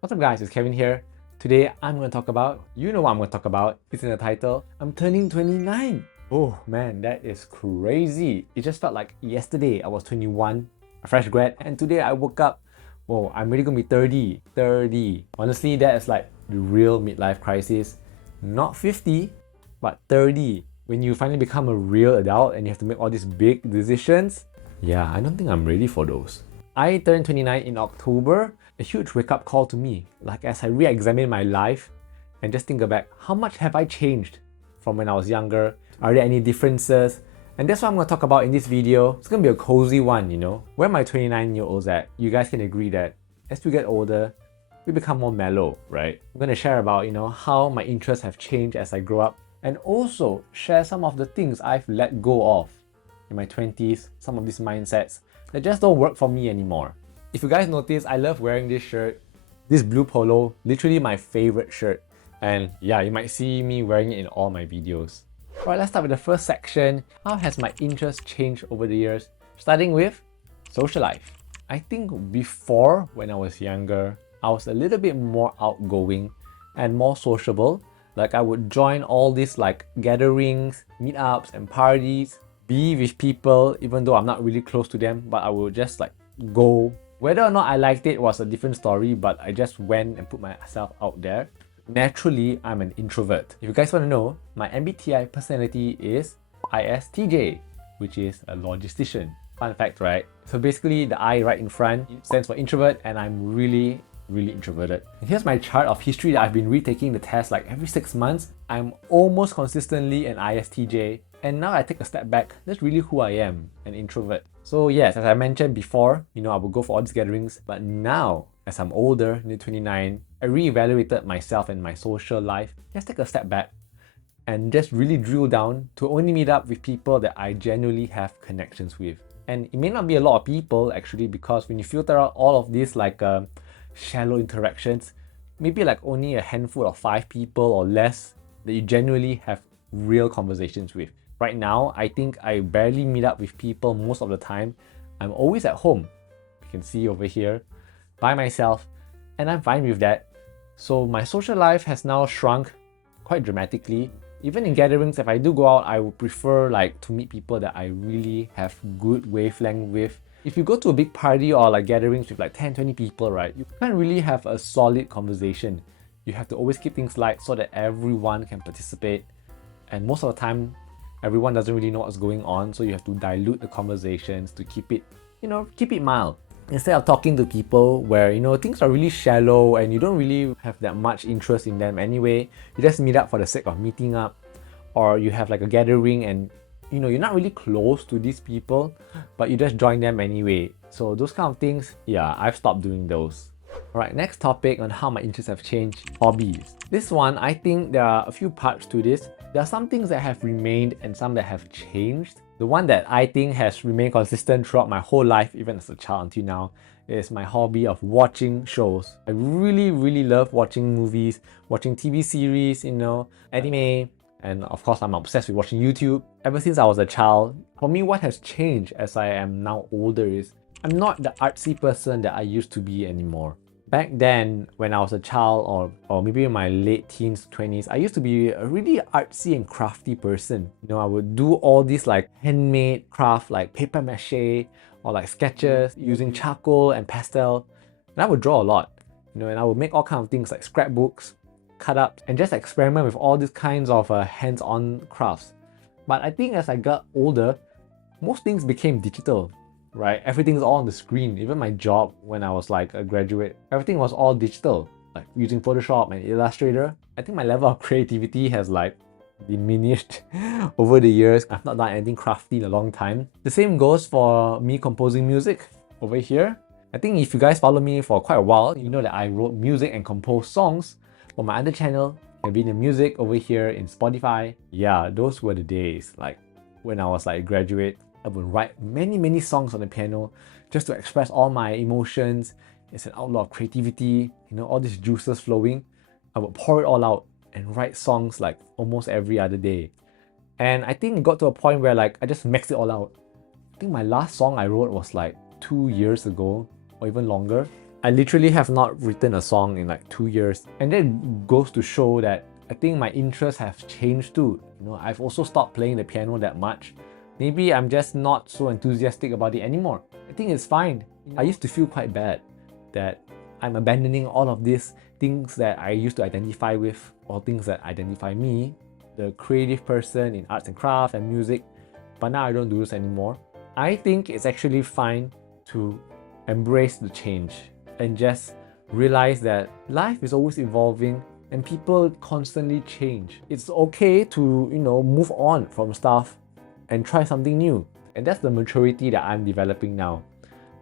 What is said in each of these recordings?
What's up guys, it's Kevin here. Today I'm going to talk about, you know what I'm going to talk about, it's in the title, I'm turning 29. Oh man, that is crazy. It just felt like yesterday I was 21, a fresh grad, and today I woke up, whoa, I'm really going to be 30. 30. Honestly, that is like the real midlife crisis. Not 50, but 30. When you finally become a real adult and you have to make all these big decisions, yeah, I don't think I'm ready for those. I turned 29 in October, a huge wake-up call to me. Like as I re-examine my life and just think back, how much have I changed from when I was younger? Are there any differences? And that's what I'm going to talk about in this video. It's going to be a cozy one, you know. Where my 29-year-olds at, you guys can agree that as we get older, we become more mellow, right? I'm going to share about, how my interests have changed as I grow up, and also share some of the things I've let go of in my 20s, some of these mindsets that just don't work for me anymore. If you guys notice, I love wearing this shirt, this blue polo, literally my favorite shirt. And yeah, you might see me wearing it in all my videos. Alright, let's start with the first section. How has my interest changed over the years? Starting with social life. I think before, when I was younger, I was a little bit more outgoing and more sociable. Like I would join all these like gatherings, meetups and parties, be with people even though I'm not really close to them, but I would just like go. Whether or not I liked it was a different story, but I just went and put myself out there. Naturally, I'm an introvert. If you guys want to know, my MBTI personality is ISTJ, which is a logistician. Fun fact, right? So basically the I right in front stands for introvert, and I'm really introverted. And here's my chart of history that I've been retaking the test like every 6 months. I'm almost consistently an ISTJ, and now I take a step back. That's really who I am, an introvert. So yes, as I mentioned before, I would go for all these gatherings, but now as I'm older, near 29, I re-evaluated myself and my social life. Just take a step back and just really drill down to only meet up with people that I genuinely have connections with. And it may not be a lot of people actually, because when you filter out all of these like shallow interactions, maybe like only a handful of 5 people or less that you genuinely have real conversations with. Right now, I think I barely meet up with people most of the time. I'm always at home. You can see over here, by myself, and I'm fine with that. So my social life has now shrunk quite dramatically. Even in gatherings, if I do go out, I would prefer like to meet people that I really have good wavelength with. If you go to a big party or like gatherings with like 10-20 people, right, you can't really have a solid conversation. You have to always keep things light so that everyone can participate. And most of the time, everyone doesn't really know what's going on, so you have to dilute the conversations to keep it, keep it mild. Instead of talking to people where, things are really shallow and you don't really have that much interest in them anyway, you just meet up for the sake of meeting up, or you have like a gathering and, you're not really close to these people, but you just join them anyway. So those kind of things, yeah, I've stopped doing those. Alright, next topic on how my interests have changed, hobbies. This one, I think there are a few parts to this. There are some things that have remained and some that have changed. The one that I think has remained consistent throughout my whole life, even as a child until now, is my hobby of watching shows. I really love watching movies, watching TV series, anime, and of course I'm obsessed with watching YouTube. Ever since I was a child, for me what has changed as I am now older is I'm not the artsy person that I used to be anymore. Back then, when I was a child or maybe in my late teens, 20s, I used to be a really artsy and crafty person. I would do all these like handmade craft like paper mache or like sketches using charcoal and pastel. And I would draw a lot, and I would make all kinds of things like scrapbooks, cut up, and just experiment with all these kinds of hands-on crafts. But I think as I got older, most things became digital. Right? Everything's all on the screen. Even my job when I was like a graduate, everything was all digital, like using Photoshop and Illustrator. I think my level of creativity has like diminished over the years. I've not done anything crafty in a long time. The same goes for me composing music over here. I think if you guys follow me for quite a while, you know that I wrote music and composed songs for my other channel, Kevin Music over here in Spotify. Yeah, those were the days. Like when I was like a graduate, I would write many songs on the piano just to express all my emotions. It's an outlet of creativity, all these juices flowing. I would pour it all out and write songs like almost every other day. And I think it got to a point where like I just maxed it all out. I think my last song I wrote was like 2 years ago or even longer. I literally have not written a song in like 2 years. And that goes to show that I think my interests have changed too. I've also stopped playing the piano that much. Maybe I'm just not so enthusiastic about it anymore. I think it's fine. I used to feel quite bad that I'm abandoning all of these things that I used to identify with, or things that identify me, the creative person in arts and craft and music, but now I don't do this anymore. I think it's actually fine to embrace the change and just realize that life is always evolving and people constantly change. It's okay to, move on from stuff and try something new. And that's the maturity that I'm developing now.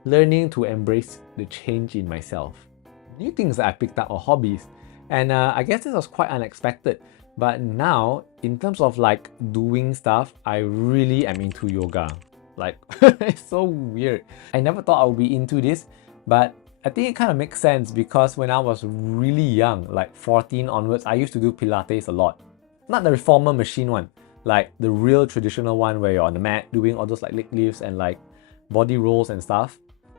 Learning to embrace the change in myself. New things that I picked up are hobbies. And I guess this was quite unexpected. But now, in terms of like doing stuff, I really am into yoga. Like, it's so weird. I never thought I would be into this, but I think it kind of makes sense because when I was really young, like 14 onwards, I used to do Pilates a lot. Not the reformer machine one, like the real traditional one where you're on the mat doing all those like leg lifts and like body rolls and stuff.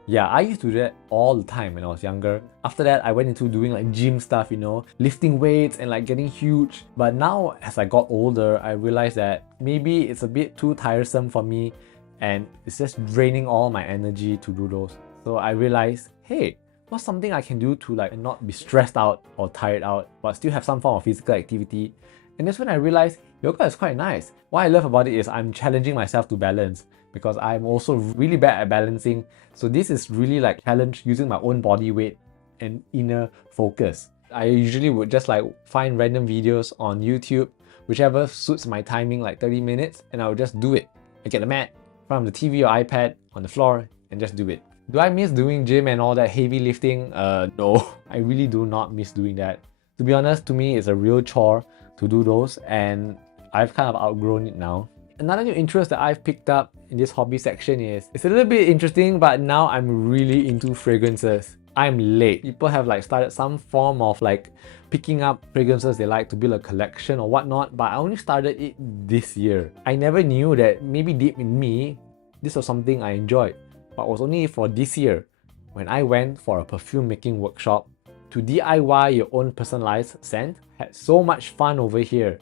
Yeah, I used to do that all the time when I was younger. After that, I went into doing like gym stuff, lifting weights and like getting huge. But now, as I got older, I realized that maybe it's a bit too tiresome for me and it's just draining all my energy to do those. So I realized, hey, what's something I can do to like not be stressed out or tired out, but still have some form of physical activity? And that's when I realized yoga is quite nice. What I love about it is I'm challenging myself to balance, because I'm also really bad at balancing. So this is really like challenge using my own body weight and inner focus. I usually would just like find random videos on YouTube, whichever suits my timing, like 30 minutes, and I would just do it. I get a mat, in front of the TV or iPad, on the floor, and just do it. Do I miss doing gym and all that heavy lifting? No, I really do not miss doing that. To be honest, to me, it's a real chore to do those, and I've kind of outgrown it now. Another new interest that I've picked up in this hobby section is, it's a little bit interesting, but now I'm really into fragrances. I'm late. People have like started some form of like picking up fragrances they like to build a collection or whatnot, but I only started it this year. I never knew that maybe deep in me, this was something I enjoyed, but it was only for this year when I went for a perfume making workshop to DIY your own personalized scent. Had so much fun over here.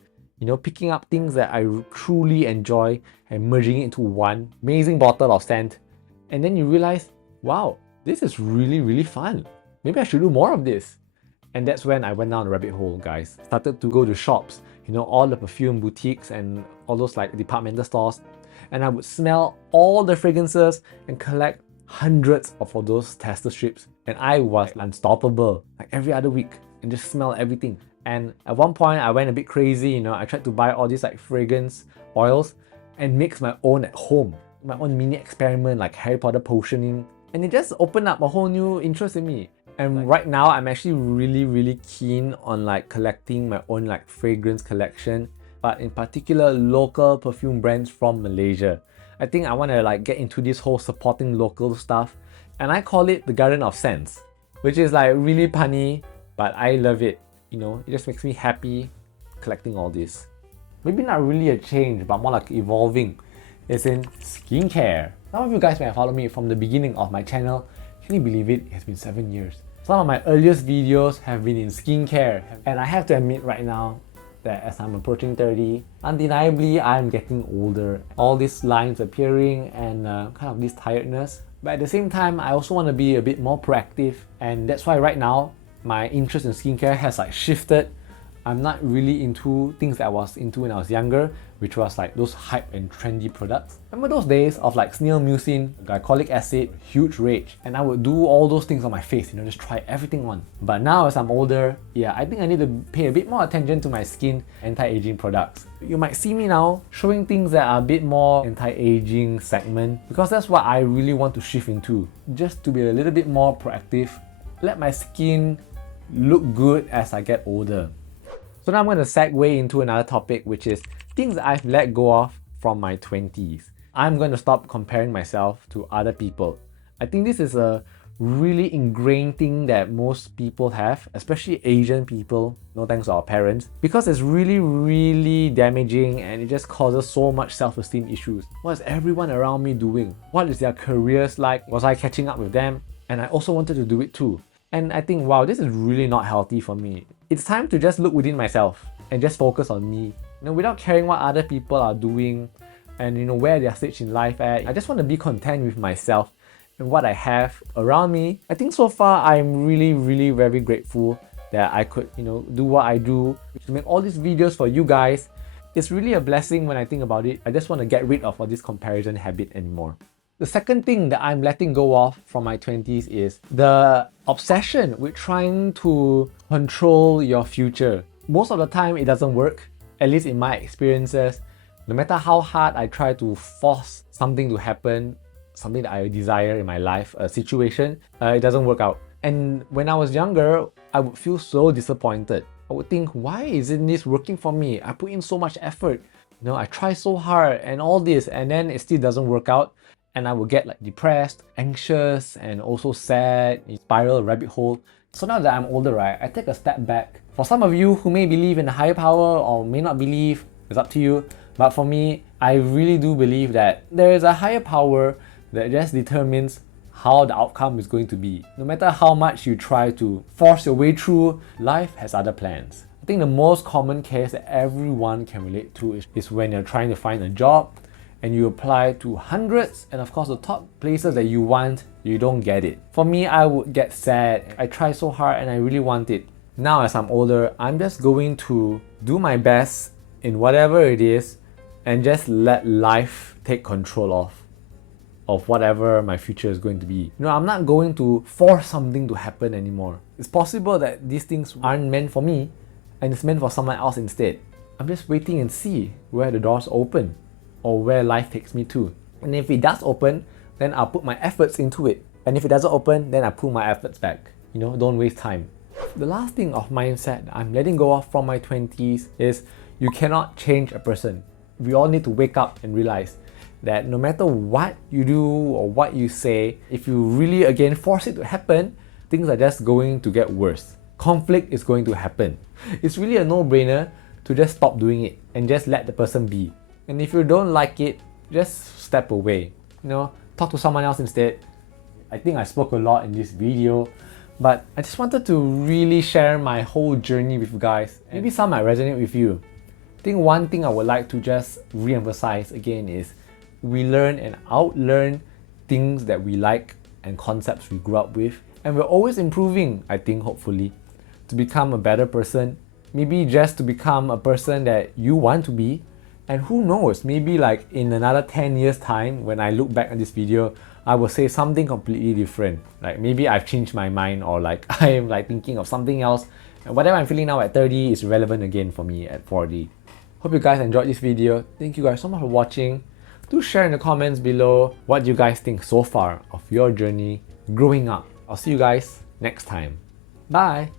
Picking up things that I truly enjoy and merging it into one amazing bottle of scent. And then you realize, wow, this is really, really fun. Maybe I should do more of this. And that's when I went down the rabbit hole, guys. Started to go to shops, all the perfume boutiques and all those like departmental stores. And I would smell all the fragrances and collect hundreds of those tester strips. And I was unstoppable, like every other week, and just smell everything. And at one point, I went a bit crazy, I tried to buy all these like fragrance oils and mix my own at home. My own mini experiment, like Harry Potter potioning. And it just opened up a whole new interest in me. And right now, I'm actually really, really keen on like collecting my own like fragrance collection, but in particular, local perfume brands from Malaysia. I think I want to like get into this whole supporting local stuff. And I call it the Garden of Scents, which is like really punny, but I love it. It just makes me happy collecting all this. Maybe not really a change, but more like evolving. It's in skincare. Some of you guys may have followed me from the beginning of my channel. Can you believe it? It's been 7 years. Some of my earliest videos have been in skincare. And I have to admit right now that as I'm approaching 30, undeniably I'm getting older. All these lines appearing and kind of this tiredness. But at the same time, I also want to be a bit more proactive. And that's why right now, my interest in skincare has like shifted. I'm not really into things that I was into when I was younger, which was like those hype and trendy products. Remember those days of like snail mucin, glycolic acid, huge rage, and I would do all those things on my face, just try everything on. But now as I'm older, I think I need to pay a bit more attention to my skin anti-aging products. You might see me now showing things that are a bit more anti-aging segment, because that's what I really want to shift into, just to be a little bit more proactive, let my skin look good as I get older. So now I'm going to segue into another topic, which is things that I've let go of from my 20s. I'm going to stop comparing myself to other people. I think this is a really ingrained thing that most people have, especially Asian people, no thanks to our parents, because it's really, really damaging and it just causes so much self-esteem issues. What is everyone around me doing? What is their careers like? Was I catching up with them? and I also wanted to do it too. And I think, wow, this is really not healthy for me. It's time to just look within myself and just focus on me. Without caring what other people are doing and where they're stage in life at. I just want to be content with myself and what I have around me. I think so far I'm really very grateful that I could do what I do, to make all these videos for you guys. It's really a blessing when I think about it. I just want to get rid of all this comparison habit anymore. The second thing that I'm letting go of from my 20s is the obsession with trying to control your future. Most of the time it doesn't work, at least in my experiences. No matter how hard I try to force something to happen, something that I desire in my life, a situation, it doesn't work out. And when I was younger, I would feel so disappointed. I would think, why isn't this working for me? I put in so much effort. I try so hard and all this, and then it still doesn't work out. And I would get depressed, anxious, and also sad, spiral, a rabbit hole. So now that I'm older, right, I take a step back. For some of you who may believe in a higher power or may not believe, it's up to you. But for me, I really do believe that there is a higher power that just determines how the outcome is going to be. No matter how much you try to force your way through, life has other plans. I think the most common case that everyone can relate to is when you're trying to find a job and you apply to hundreds, and of course the top places that you want, you don't get it. For me, I would get sad. I try so hard and I really want it. Now as I'm older, I'm just going to do my best in whatever it is and just let life take control of whatever my future is going to be. I'm not going to force something to happen anymore. It's possible that these things aren't meant for me and it's meant for someone else instead. I'm just waiting and see where the doors open or where life takes me to. And if it does open, then I'll put my efforts into it. And if it doesn't open, then I pull my efforts back. Don't waste time. The last thing of mindset I'm letting go of from my 20s is you cannot change a person. We all need to wake up and realize that no matter what you do or what you say, if you really again force it to happen, things are just going to get worse. Conflict is going to happen. It's really a no-brainer to just stop doing it and just let the person be. And if you don't like it, just step away. Talk to someone else instead. I think I spoke a lot in this video, but I just wanted to really share my whole journey with you guys. Maybe some might resonate with you. I think one thing I would like to just re-emphasize again is we learn and outlearn things that we like and concepts we grew up with. And we're always improving, I think, hopefully, to become a better person. Maybe just to become a person that you want to be. And who knows, maybe in another 10 years time, when I look back at this video, I will say something completely different. Maybe I've changed my mind, or I am thinking of something else. And whatever I'm feeling now at 30 is relevant again for me at 40. Hope you guys enjoyed this video. Thank you guys so much for watching. Do share in the comments below what you guys think so far of your journey growing up. I'll see you guys next time. Bye!